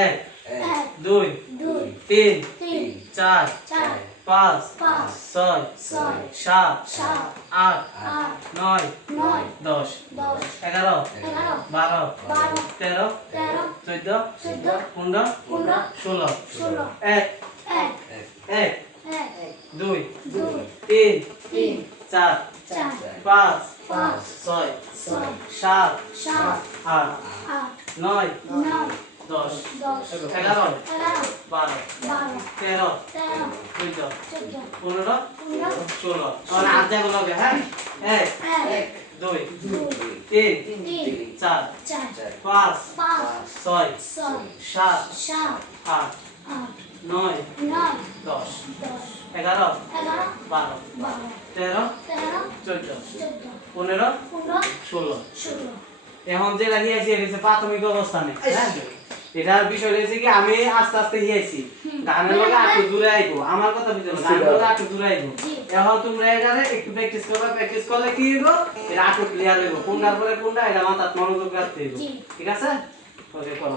এক দুই তিন চার পাঁচ ছয় সাত আট নয় 10 11 12 13 14 15 16 এক এক দুই তিন চার পাঁচ ছয় সাত আট নয় 10 11 12 13 14 15 16 और आज जागो लगे हैं एक দুই তিন চার পাঁচ ছয় সাত আট নয় 10 11 12 13 14 15 16 এখন যে লাগিয়েছি এটা প্রাথমিক অবস্থানে হ্যাঁ এটার বিষয় হচ্ছে কি আমি আস্তে আস্তে হিয়াইছি গানের লগে একটু দূরে আইবো আমার কথা বুঝছো গানের লগে একটু দূরে আইবো এখন তোমরা এটারে একটু প্র্যাকটিস করলে কি হইবো এটা একটু ক্লিয়ার হইবো কোনটার পরে কোনটা এটা মাথায় মনোযোগ রাখতে হইবো ঠিক আছে ওকে করো